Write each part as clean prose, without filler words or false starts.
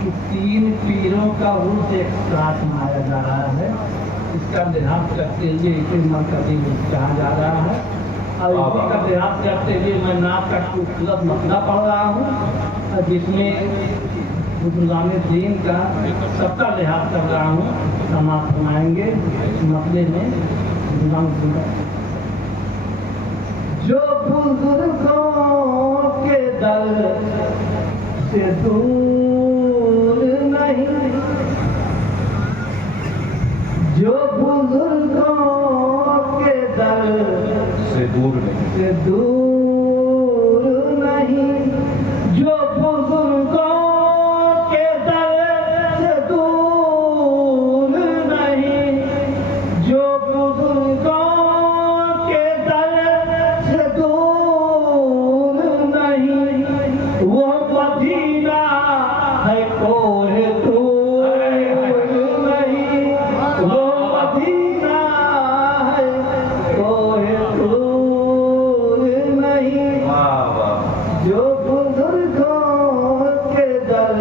کہ 3 پیروں کا عرس ایک ساتھ منایا جا رہا ہے. اس کا لحاظ کرتے ہوئے اسے مرکزی کہا جا رہا ہے. اور اسی کا لحاظ کرتے ہوئے میں نعت کا خوبصورت مسئلہ پڑھ رہا ہوں جس میں بزرگان دین کا سب کا لحاظ کر رہا ہوں. سماعت فرمائیں گے اس مسئلے میں. جو بزرگوں کے در سے دور نہیں، جو بزرگوں کے در سے دور نہیں، سے دور نہیں، جو بزرگوں کے در سے دور نہیں، جو بزرگوں کے در سے دور نہیں، وہ مدینہ ہے کوہ طور نہیں، وہ مدینہ ہے کوہ طور نہیں، جو بزرگوں کے در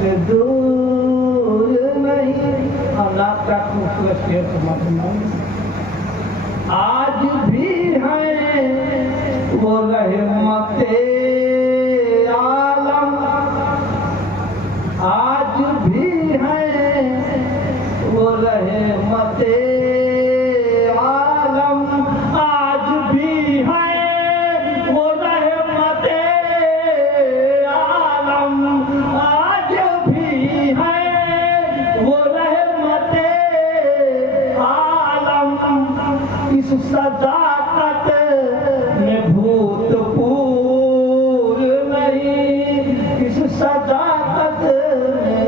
سے دور نہیں. اللہ کا خوبصورت شعر سمجھنا. آج بھی ہیں وہ رحمت عالم، آج بھی ہیں وہ رحمت عالم، آج بھی ہیں وہ رحمت عالم، آج بھی ہیں وہ رحمت عالم. اس صداقت میں بھوت پور نہیں، اس صداقت میں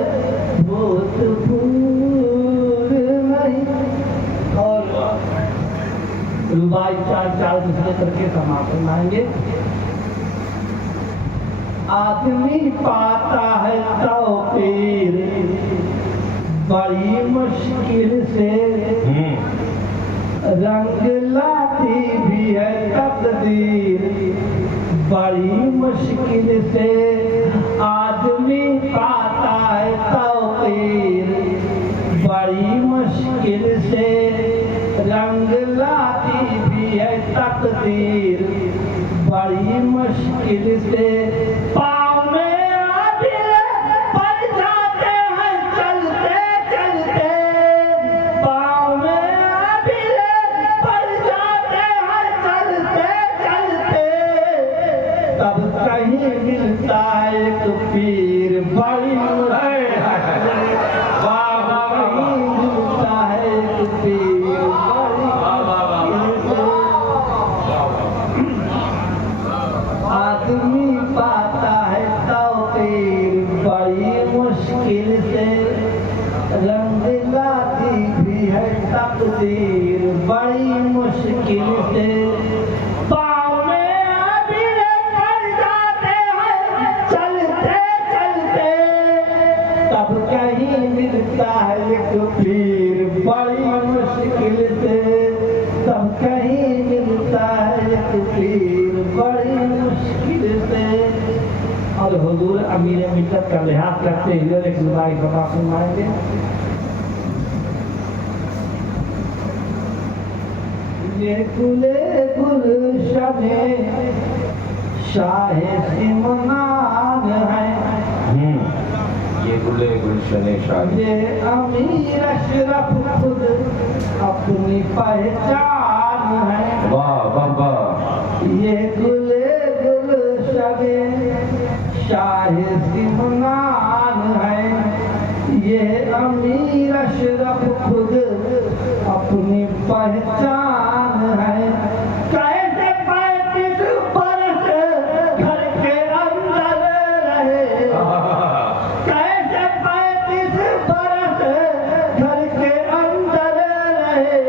بھوت پور نہیں. اور ربائی چار چار دوسرے کر کے سماعت فرمائیں گے. آدمی پاتا ہے توقیر بڑی مشکل سے، رنگ لاتی بھی ہے تقدیر بڑی مشکل سے. آدمی پاتا ہے توقیر بڑی مشکل سے، رنگ لاتی بھی ہے تقدیر بڑی مشکل سے. پاؤں میں آبل پڑ جاتے ہیں چلتے چلتے، پاؤں میں آبل پڑ جاتے ہیں چلتے چلتے، تب کہیں ملتا ہے ایک پیر بڑی کہیں ملتا ہے ایک پیر آدمی پاتا ہے توقیر بڑی مشکل سے، رنگ لاتی بھی ہے تقدیر بڑی مشکل سے. پاؤں میں آبل پڑ جاتے ہیں چلتے چلتے، تب کہیں ملتا ہے ایک پیر بڑی مشکل سے، تب کہیں ملتا ہے ایک پیر بڑی مشکل سے. اور حضور امیر ملت کا لحاظ کرتے ہوئے ایک ربائی سبا سنائیں گے. یہ گلے گلشن شاہ سمنان ہے، یہ گلے گلشن شاہ، یہ امیر اشرف خود اپنی پہچان ہے. واہ واہ واہ. یہ گلے گلشن شاہ سمنان ہے، یہ امیر اشرف خود اپنی پہچان ہے. کیسے 35 برس گھر کے اندر رہے، کیسے 35 برس گھر کے اندر رہے،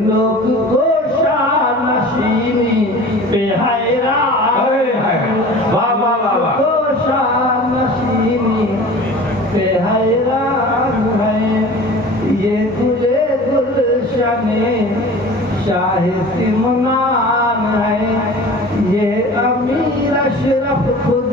لوگ گوشہ نشینی پہ حیران، گوشہ نشینی پہ حیران ہے. یہ گلے گلشن شاہ سمنان ہے، یہ امیر اشرف خود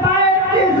35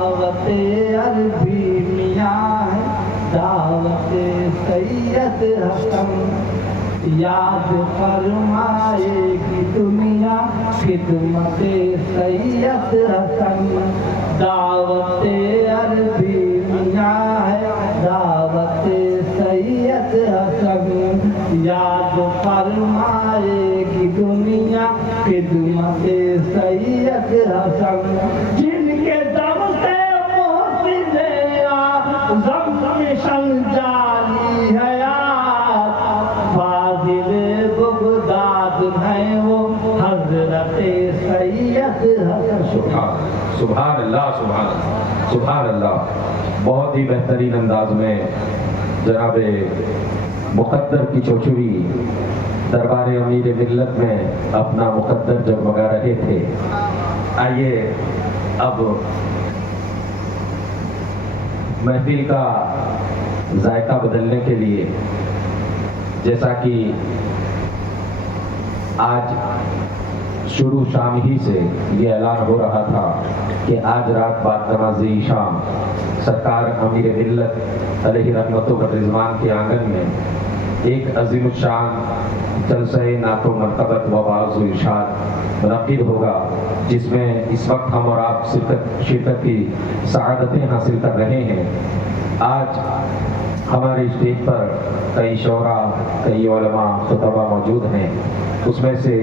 دعوت عربی میاں ہے دعوت سید حسن یاد فرمائے گی دنیا خدمت سید حسن دعوت عربی میاں ہے دعوت سید حسن یاد فرمائے گی دنیا خدمت سید حسن جن کے دم سے محسن زمزم جاری ہے فاضل بغداد ہیں وہ حضرت سید حسن سبحان اللہ سبحان اللہ سبحان اللہ. بہت ہی بہترین انداز میں جناب مقدر کی چوچوری دربار امیر ملت میں اپنا مقدر جگمگا رہے تھے. آئیے اب محفل کا ذائقہ بدلنے کے لیے جیسا کہ آج شروع شام ہی سے یہ اعلان ہو رہا تھا کہ آج رات بعد نماز شام سرکار امیر ملت علیہ رحمت و رضوان کے آنگن میں ایک عظیم الشان جلسہ نعت و مرتبت و وعظ و ارشاد منعقد ہوگا، جس میں اس وقت ہم اور آپ شرکت کی سعادتیں حاصل کر رہے ہیں. آج ہمارے اسٹیج پر کئی شعراء کئی علماء خطبہ موجود ہیں. اس میں سے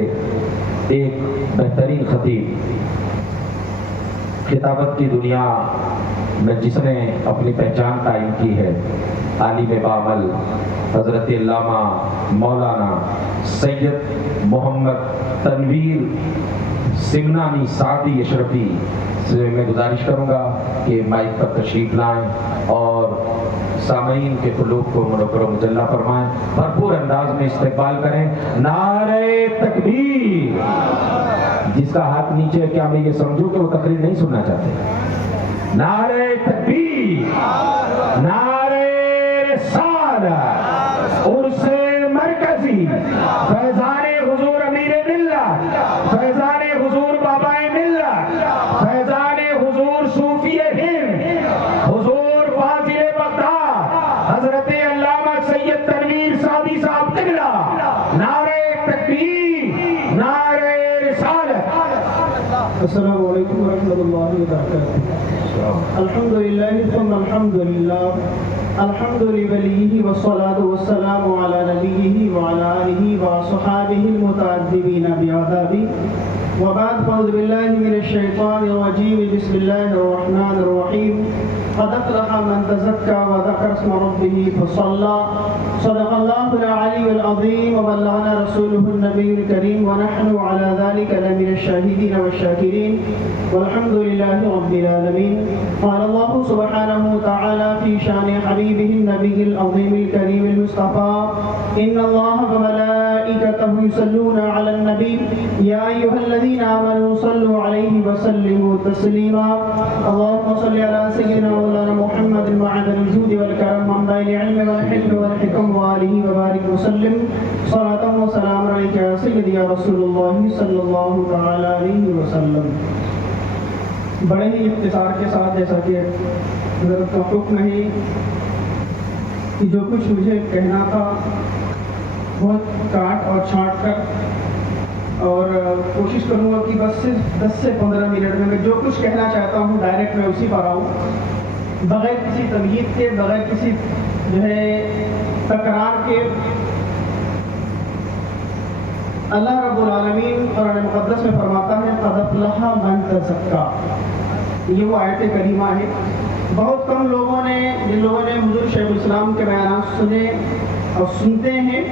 ایک بہترین خطیب خطابت کی دنیا میں جس نے اپنی پہچان قائم کی ہے، عالم بعمل حضرت علامہ مولانا سید محمد تنویر سمنانی سعدی اشرفی سے میں گزارش کروں گا کہ مائک پر تشریف لائیں اور سامعین کے قلوب کو منور و مجلہ فرمائیں، بھرپور انداز میں استقبال کریں. نعرہ تکبیر. جس کا ہاتھ نیچے ہے، کیا میں یہ سمجھوں کہ وہ تقریر نہیں سننا چاہتے؟ نعرہ تکبیر، نعرہ رسالت، عرس مرکزی، فیضان حضور امیر ملت، فیضان حضور بابا ملت، فیضان حضور صوفی ہند، حضور فاضل بغداد حضرت علامہ سید تنویر سعدی صاحب قبلہ. نعرہ تکبیر، نعرہ رسالت. السلام علیکم ورحمۃ اللہ وبرکاتہ. الحمدللہ ثم الحمدللہ الحمد لولیہ والصلاة والسلام علی نبیہ وعلی آلہ وصحابہ المتعذبین بعذابہ وبعد فاعوذ باللہ من الشیطان الرجیم بسم اللہ الرحمن الرحیم. قد افلح من تزکى وذكر اسم ربه فصلى. صدق الله العلي العظيم وبلغنا رسوله النبي الكريم ونحن على ذلك لمن الشاهدين والشاكرين والحمد لله رب العالمين. قال الله سبحانه وتعالى في شان حبيبه النبي العظيم الكريم المصطفى إن الله وملائكته يصلون على النبي يا أيها الذين آمنوا صلوا عليه وسلموا تسليما. اللهم صل على سيدنا مولانا محمد معدن الجود والكرم منبع العلم والحلم والحكم وآله وبارك وسلم صلاة وسلام عليك يا سيدي يا رسول الله صلى الله تعالى عليه وسلم. بڑے ہی اختصار کے ساتھ جیسا کہ حضرت کا حکم ہے کہ جو کچھ مجھے کہنا تھا بہت کاٹ اور چھانٹ کر اور کوشش کروں گا کہ بس صرف 10 سے 15 منٹ میں جو کچھ کہنا چاہتا ہوں ڈائریکٹ میں اسی پر آؤں، بغیر کسی تمہید کے، بغیر کسی جو ہے تکرار کے. اللہ رب العالمین قرآن مقدس میں فرماتا ہے قد افلح من تزکا. یہ وہ آیت کریمہ ہے. بہت کم لوگوں نے، جن لوگوں نے حضور شیخ الاسلام کے بیانات سنے اور سنتے ہیں،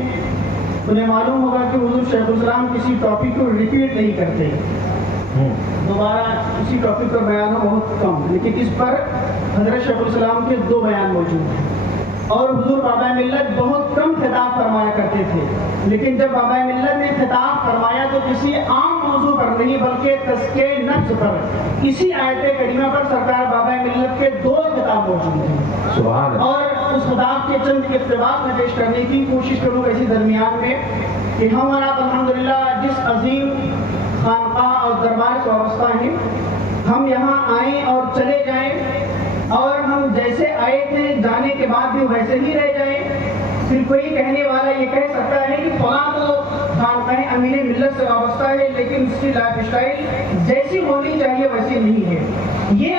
انہیں معلوم ہوگا کہ حضور شیخ الاسلام کسی ٹاپک کو ریپیٹ نہیں کرتے، دوبارہ اسی ٹاپک پر بیان ہو بہت کم، لیکن اس پر حضرت شیخ الاسلام کے 2 بیان موجود ہیں. اور حضور بابا ملت بہت کم خطاب فرمایا کرتے تھے، لیکن جب بابا ملت نے خطاب فرمایا تو کسی عام موضوع پر نہیں بلکہ تزکیہ نفس پر، اسی آیت کریمہ پر سرکار بابا ملت کے 2 خطاب موجود ہیں. سبحان اللہ. اور اس خطاب کے چند اقتباس میں پیش کرنے کی کوشش کروں گا اسی درمیان میں کہ ہم اور آپ الحمدللہ جس عظیم خانقاہ اور دربار سے وابستہ ہیں ہم یہاں آئیں اور چلے جائیں اور ہم جیسے آئے تھے جانے کے بعد بھی ویسے ہی رہ جائیں. صرف کوئی کہنے والا یہ کہہ سکتا ہے کہ فلاں تو خانقاہ امین ملت سے وابستہ ہے لیکن اس کی لائف اسٹائل جیسی ہونی چاہیے ویسی نہیں ہے. یہ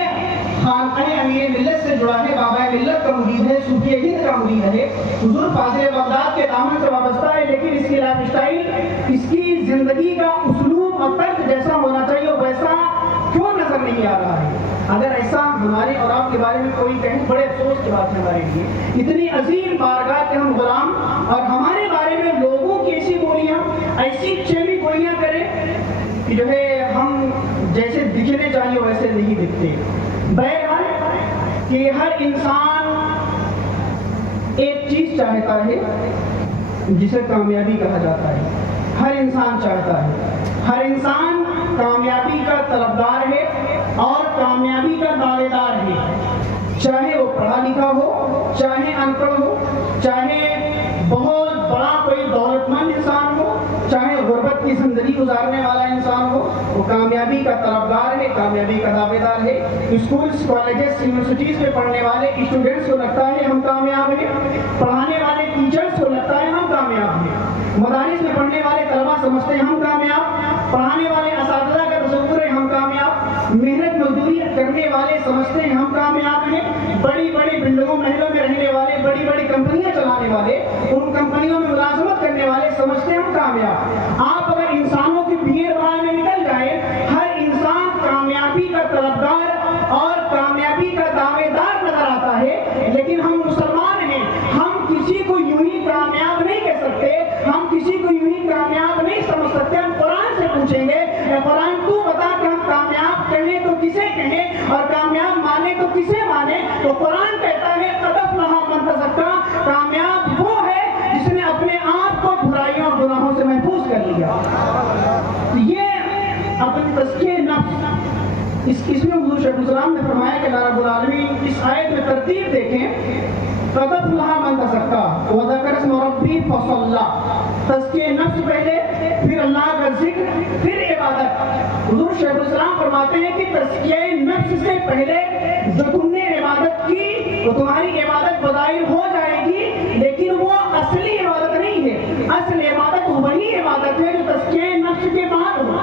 خانقاہ امین ملت سے جڑا ہے، بابا ملت کا مرید ہے، صوفی ہند کا مرید ہے، حضور فاضل بغداد کے دامن سے وابستہ ہے، لیکن اس کی لائف اسٹائل، اس کی زندگی کا اسلوب اور طرز جیسا ہونا چاہیے ویسا کیوں نظر نہیں آ رہا ہے؟ اگر ایسا ہمارے اور آپ کے بارے میں کوئی کہیں بڑے افسوس کی بات ہے ہمارے لیے. اتنی عظیم بارگاہ کے ہم غلام اور ہمارے بارے میں لوگوں کی ایسی بولیاں، ایسی چیلی گوئیاں کریں کہ جو ہے ہم جیسے دکھنے چاہیے ویسے نہیں دکھتے. بہرحال کہ ہر انسان ایک چیز چاہتا ہے جسے کامیابی کہا جاتا ہے. ہر انسان چاہتا ہے، ہر انسان کامیابی کا طلبگار ہے اور کامیابی کا دعوے دار ہے. چاہے وہ پڑھا لکھا ہو، چاہے ان پڑھ ہو، چاہے بہت بڑا کوئی دولت مند انسان ہو، چاہے غربت کی زندگی گزارنے والا انسان ہو، وہ کامیابی کا طلبگار ہے، کامیابی کا دعوے دار ہے. اسکولز، کالجز، یونیورسٹیز میں پڑھنے والے اسٹوڈنٹس کو لگتا ہے ہم کامیاب ہیں، پڑھانے والے ٹیچرس کو لگتا ہے ہم کامیاب ہیں، مدارس میں پڑھنے والے طلبا سمجھتے ہیں ہم کامیاب، پڑھانے والے اساتذہ کا تصور ہے ہم کامیاب، محنت مزدوری کرنے والے سمجھتے ہیں ہم کامیاب ہیں، بڑی بڑی بلڈنگوں محلوں میں رہنے والے، بڑی بڑی کمپنیاں چلانے والے، ان کمپنیوں میں ملازمت کرنے والے سمجھتے ہیں ہم کامیاب. آپ اگر انسانوں کی بھیڑ بھاڑ میں نکل جائیں، ہر انسان کامیابی کا طلبگار اور کامیابی کا دعوے دار نظر آتا ہے. لیکن ہم مسلمان ہیں، ہم کسی کو یوں ہی کامیاب نہیں کہہ سکتے، ہم کسی کو یوں ہی کامیاب نہیں سمجھ سکتے. ہم قرآن سے پوچھیں گے اے قرآن تو بتا کہ ہم کامیاب کہیں تو کسے کہیں اور کامیاب مانے تو کسے مانے؟ تو قرآن کہتا ہے قد افلح من تزکا، کامیاب وہ ہے جس نے اپنے آپ کو برائیوں اور گناہوں سے محفوظ کر لیا. یہ اپنے تزکیہ نفس، اس میں حضور شیخ الاسلام نے فرمایا کہ اللہ رب العالمین اس آیت میں ترتیب دیکھیں، قد افلح من تزکا وذکر اسم ربہ فصلی، تزکیہ نفس پہلے، پھر اللہ کا ذکر، پھر عبادت. حضور شیخ الاسلام فرماتے ہیں کہ تزکیہ نفس سے پہلے جو تم نے عبادت کی تو تمہاری عبادت بظاہر ہو جائے گی لیکن وہ اصلی عبادت نہیں ہے. اصل عبادت وہی عبادت ہے جو تزکیہ نفس کے بعد ہو،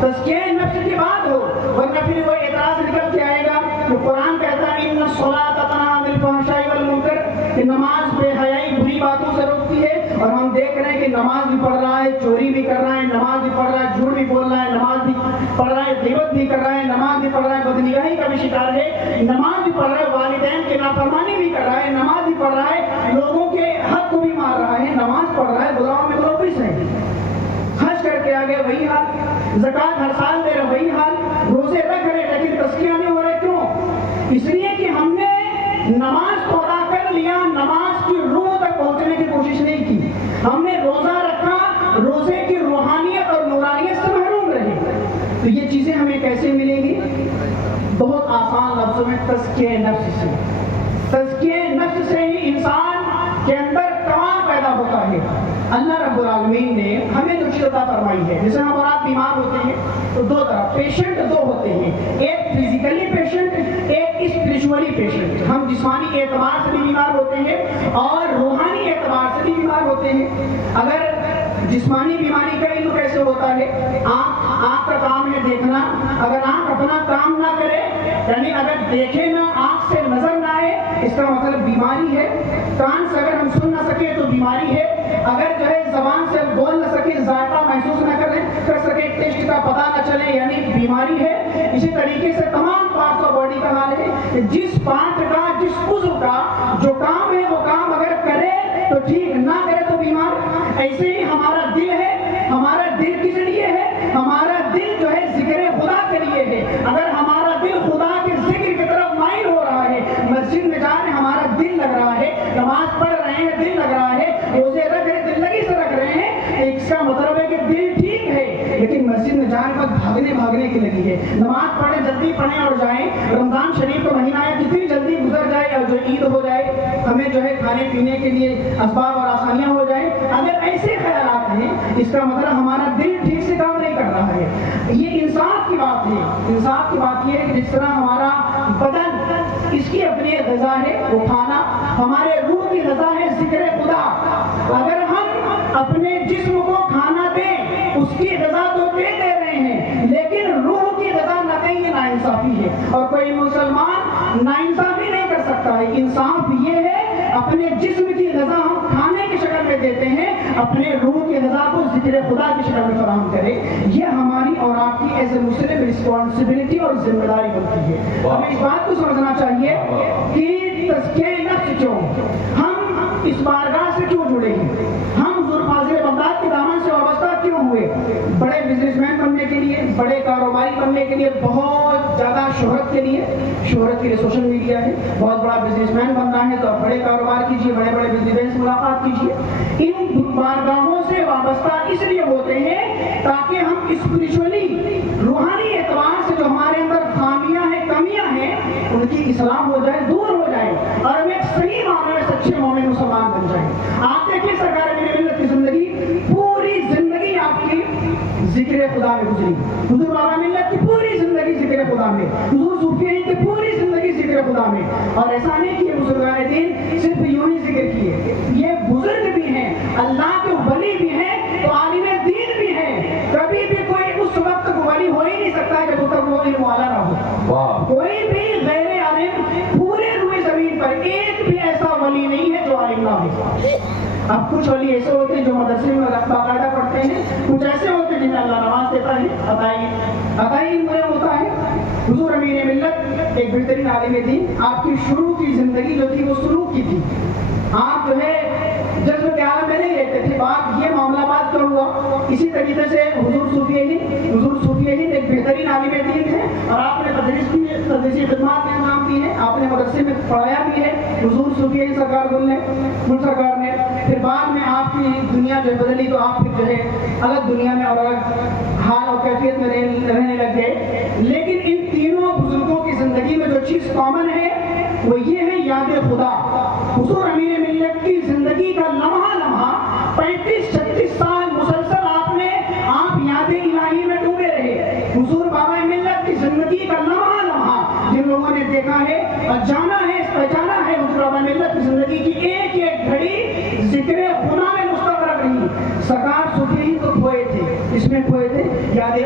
تزکیہ نفس کے بعد ہو. ورنہ پھر وہ اعتراض نکل کے آئے گا کہ قرآن کہتا ہے ان الصلاۃ تنہی عن الفحشاء والمنکر، کہ نماز بے حیائی بری باتوں سے روکتی ہے. اور ہم دیکھ رہے ہیں کہ نماز بھی پڑھ رہا ہے، چوری بھی کر رہا ہے، نماز بھی پڑھ رہا ہے، جھوٹ بھی بول رہا ہے، نماز بھی پڑھ رہا ہے، غیبت بھی کر رہا ہے، نماز بھی پڑھ رہا ہے، بدنگاہی کا بھی شکار ہے، نماز بھی پڑھ رہا ہے، والدین کی نافرمانی بھی کر رہا ہے، نماز بھی پڑھ رہا ہے، لوگوں کے حق کو بھی مار رہا ہے، نماز پڑھ رہا ہے، گناہوں میں ملوث ہے. حج کر کے آگے وہی حال، زکوٰۃ ہر سال دے رہے وہی حال، روزے رکھ رہے لیکن تزکیہ نہیں ہو رہا. کیوں؟ اس لیے کہ ہم نے نماز تو ادا کر لیا، نماز کی روح تک پہنچنے کی کوشش نہیں کی. ہم نے روزہ رکھا، روزے کی روحانیت اور نورانیت سے محروم رہے. تو یہ چیزیں ہمیں کیسے ملیں گی؟ بہت آسان لفظوں میں تزکیہ نفس سے. تزکیہ نفس سے ہی انسان کے اندر کمال پیدا ہوتا ہے. اللہ رب العالمین نے ہمیں جو چیز عطا فرمائی ہے، جیسے ہم اور آپ بیمار ہوتے ہیں تو دو طرح پیشنٹ دو ہوتے ہیں، ایک فزیکلی پیشنٹ، ایک اسپرچولی پیشنٹ. ہم جسمانی اعتبار سے بھی بیمار ہوتے ہیں اور روحانی اعتبار سے بھی بیمار ہوتے ہیں. اگر جسمانی بیماری کا علم کیسے ہوتا ہے؟ آنکھ کا کام ہے دیکھنا، اگر آنکھ اپنا کام نہ کرے، یعنی اگر دیکھے نہ، آنکھ سے نظر نہ آئے، اس کا مطلب بیماری ہے. کان سے اگر ہم سن نہ سکے تو بیماری ہے. اگر جو ہے زبان سے بول نہ سکے، ذائقہ محسوس نہ کر سکے، ٹیسٹ کا پتہ نہ چلے، یعنی بیماری ہے. اسی طریقے سے تمام پارٹس آف باڈی کا حال ہے کہ جس پارٹ کا، جس عضو کا جو کام ہے وہ کام اگر کرے تو ٹھیک، نہ کرے تو بیمار. ایسے ہی ہمارا دل ہے، ہمارا دل کس لیے ہے؟ ہمارا دل جو ہے ذکر خدا کے لیے ہے. اگر ہمارا دل خدا کے ذکر کی طرف مائل ہو رہا ہے، مسجد میں جا رہے ہمارا دل لگ رہا ہے، نماز پڑھ رہے ہیں دل لگ رہا ہے، روزے رکھ رہے دل لگی سے رکھ رہے ہیں، اس کا مطلب ہے کہ دل ٹھیک ہے لیکن مسجد میں جانے پر بھاگنے کی لگی ہے. نماز پڑھیں، جلدی پڑھیں اور جائیں. رمضان شریف کا مہینہ ہے، کتنی جلدی گزر جائے اور جو عید ہو جائے، ہمیں جو ہے کھانے پینے کے لیے اسباب اور آسانیاں ہو جائیں. اگر ایسے خیالات ہیں، اس کا مطلب ہمارا دل ٹھیک سے کام نہیں کر رہا ہے. یہ انصاف کی بات ہے. انصاف کی بات یہ ہے کہ جس طرح ہمارا بدن اس کی اپنی غذا ہے وہ کھانا، ہمارے روح کی غذا ہے ذکر خدا. اگر ہم اپنے جسم کو کھانا دیں اس کی غذا تو دے رہے ہیں لیکن روح کی غذا نہ دیں، یہ ناانصافی ہے. اور کوئی مسلمان ناانصافی نہیں کر سکتا ہے. انصاف یہ ہے اپنے جسم کی غذا ہم کھانے کی شکل میں دیتے ہیں، اپنے روح کی غذا کو ذکر خدا کی شکل میں فراہم کریں. یہ ہماری اور آپ کی ایز اے مسلم رسپانسبلٹی اور ذمہ داری بنتی ہے. ہمیں اس بات کو سمجھنا چاہیے کہ تزکیہ نفس کیوں، ہم اس بارگاہ سے کیوں جڑے ہیں، ہم حضور فاضل بغداد کے دامن سے وابستہ کیوں ہوئے؟ بڑے بزنس مین بننے کے لیے، بڑے کاروباری بننے کے لیے، بہت زیادہ شہرت کے لیے سوشل میڈیا ہے. بہت بڑا بزنس مین بننا ہے تو آپ بڑے کاروبار کیجیے، بڑے بڑے بزنس مین سے ملاقات کیجیے. ان بارگاہوں سے وابستہ اس لیے ہوتے ہیں تاکہ ہم اسپرچولی روحانی اعتبار سے جو ہمارے اندر خامیاں ہیں، کمیاں ہیں، ان کی اصلاح ہو جائے، دور ہو جائے اور ہم ایک صحیح معنی میں سچے مومن مسلمان بن جائیں. آپ دیکھیے سرکار میری ملت کی زندگی، پوری زندگی آپ کی ذکر خدا میں گزری. حضور بابا ملت کی پوری زندگی ذکر خدا میں، حضور صوفیہ کی پوری زندگی ذکر خدا میں. اور ایسا نہیں کہ بزرگان دین صرف یوں ہی ذکر کیے، یہ بزرگ بھی ہیں، اللہ کے ولی بھی ہیں، تو عالم دین بھی ہیں. کبھی بھی کوئی اس وقت ولی ہو ہی نہیں سکتا ہے جب تک وہ علم والا نہ ہو. کوئی بھی غیر عالم پورے روئے زمین پر ایک بھی ایسا ولی نہیں ہے جو عالم نہ ہو. اب کچھ ولی ایسے ہوتے ہیں جو مدرسے میں باقاعدہ پڑھتے ہیں، کچھ ایسے ہوتے ہیں جنہیں اللہ نماز دیتا ہے، عطائی علم ہوتا ہے. حضور امین ملت ایک بہترین عالم دین، آپ کی شروع کی زندگی جو تھی وہ سلوک کی تھی. آپ جو ہے جذب کے عالم میں نہیں رہتے تھے. بات یہ معاملہ بات کا ہوا. اسی طریقے سے حضور صوفیہ ہند ایک بہترین عالم دین ہے اور آپ نے تدریسی خدمات کے انجام دی ہیں، آپ نے مدرسے میں پڑھایا بھی ہے. حضور صوفیہ ہند گل سرکار نے پھر بعد میں آپ کی دنیا جو بدلی تو آپ پھر جو ہے الگ دنیا میں اور الگ حال اور کیفیت میں رہنے لگ گئے. لیکن ان تینوں بزرگوں کی زندگی میں جو چیز کامن ہے وہ یہ ہے یاد خدا. حضور امیر ملت کی زندگی کا لمحہ لمحہ 35-36 سال مسلسل آپ یاد الہی میں ڈوبے رہے. حضور بابا ملت کی زندگی کا لمحہ لمحہ جن لوگوں نے دیکھا ہے اور جانا ہے، پہچانا ہے، حضور بابا ملت کی زندگی کی ایک ایک گھڑی ذکر خدا میں مستغرق رہی. سرکار صوفی ہی تو کھوئے تھے، اس میں کھوئے تھے یاد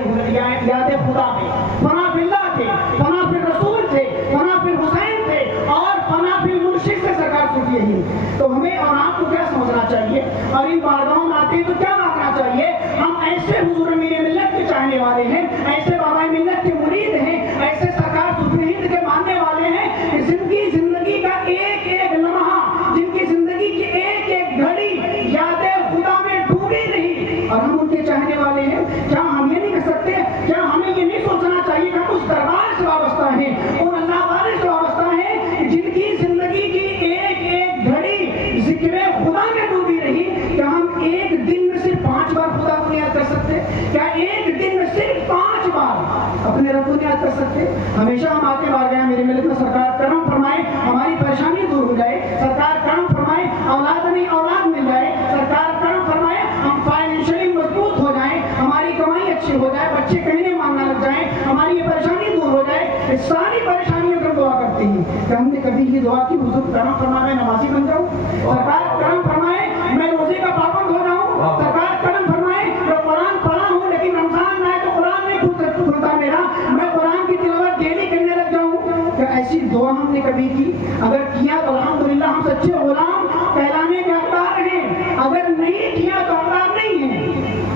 خدا میں. فنا فی اللہ تھے، فنا فی رسول تھے، فنا فی حسین تھے اور فنا فی مرشد سے سرکار صوفی ہی. تو ہمیں اور آپ کو کیا سمجھنا چاہیے اور ان بارگاہوں میں آتے ہیں تو کیا مانگنا چاہیے؟ ہم ایسے حضور امیر ملت کے چاہنے والے ہیں، ایسے بابا ملت کے مرید ہیں، ایسے سرکار صوفی ہند کے ماننے والے ہیں کہ جن کی زندگی کا ایک ایک لمحہ، جن کی زندگی کی ایک ایک گھڑی یاد خدا میں ڈوبی رہی اور ہم ان کے چاہنے والے ہیں. کیا ہم یہ نہیں کر سکتے؟ کیا ہمیں یہ نہیں سوچنا چاہیے کہ ہم اس دربار سے وابستہ ہیں، ان اللہ والے سے وابستہ ہیں جن کی زندگی کی ایک ایک گھڑی ذکر خدا میں ڈوبی رہی؟ کیا ہم ایک دن میں صرف 5 بار خدا کو یاد کر سکتے؟ کیا ایک دن میں صرف 5 بار اپنے رب کو یاد کر سکتے؟ ہمیشہ ہم آتے بار گئے میری ملت میں سرکار کرم فرمائے ہماری پریشانی دور ہو جائے، سرکار کرم فرمائے اولاد نہیں اولاد مل جائے، سرکار کرم فرمائے ہم فائنینشلی مضبوط ہو جائیں، ہماری کمائی اچھی ہو جائے، بچے کہنے مانگنا لگ جائیں، ہماری یہ پریشانی دور ہو جائے. یہ ساری پریشانیوں پر دعا کرتے ہیں. کہ ہم نے کبھی یہ دعا کی حضور کرم فرمائے میں نمازی بن جاؤں، سرکار کرم فرمائے میں روزے کا پابند ہو جاؤں، سرکار کرم فرمائے میں قرآن پڑھا ہوں لیکن رمضان میں تو قرآن نہیں کھلتا میرا، میں قرآن کی تلاوت ڈیلی کرنے لگ جاؤں. کیا ایسی دعا ہم نے کبھی کی؟ اگر کیا تو الحمدللہ ہم سچے غلام کہلانے کے حقدار ہیں، اگر نہیں کیا تو حقدار نہیں ہیں.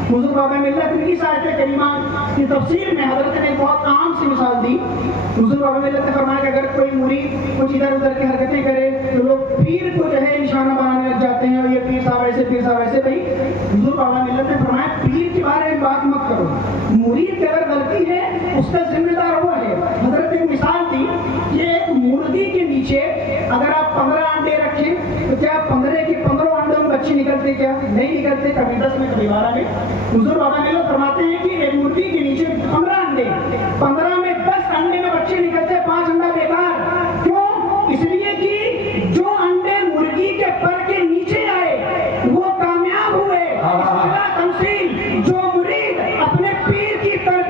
حضور بابا ملت کی آیت کریمہ کی تفسیر میں حضرت نے ایک بہت عام سی مثال دی. حضور بابا ملت نے فرمایا کہ اگر کوئی مرید کچھ ادھر ادھر کی حرکتیں کرے تو لوگ پیر کو جو ہے نشانہ بنانے لگ جاتے ہیں اور یہ پیر صاحب ایسے، پیر صاحب ایسے. بھائی حضور بابا ملت نے فرمایا پیر کے بارے میں بات مت کرو، مرید کی اگر غلطی ہے اس کا ذمہ دار وہ ہے. حضرت نے مثال دی کہ ایک مرغی کے نیچے اگر آپ 15 انڈے رکھیں تو کیا 15 کے 15 انڈوں میں بچے نکلتے؟ کیا نہیں نکلتے، کبھی 10 میں کبھی 12 میں. حضور بابا ملت فرماتے ہیں کہ ایک مرغی کے نیچے 15 انڈے، 15 میں 10 انڈے میں بچے نکلتے، 5 انڈا بیکار. کیوں؟ اس لیے کہ جو انڈے مرغی کے پر کے نیچے آئے وہ کامیاب ہوئے. تمثیل جو مرید اپنے پیر کی طرف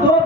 2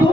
2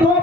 2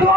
2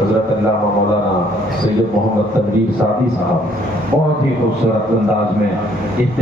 حضرت علامہ مولانا سید محمد تنویر سعدی صاحب بہت ہی خوبصورت انداز میں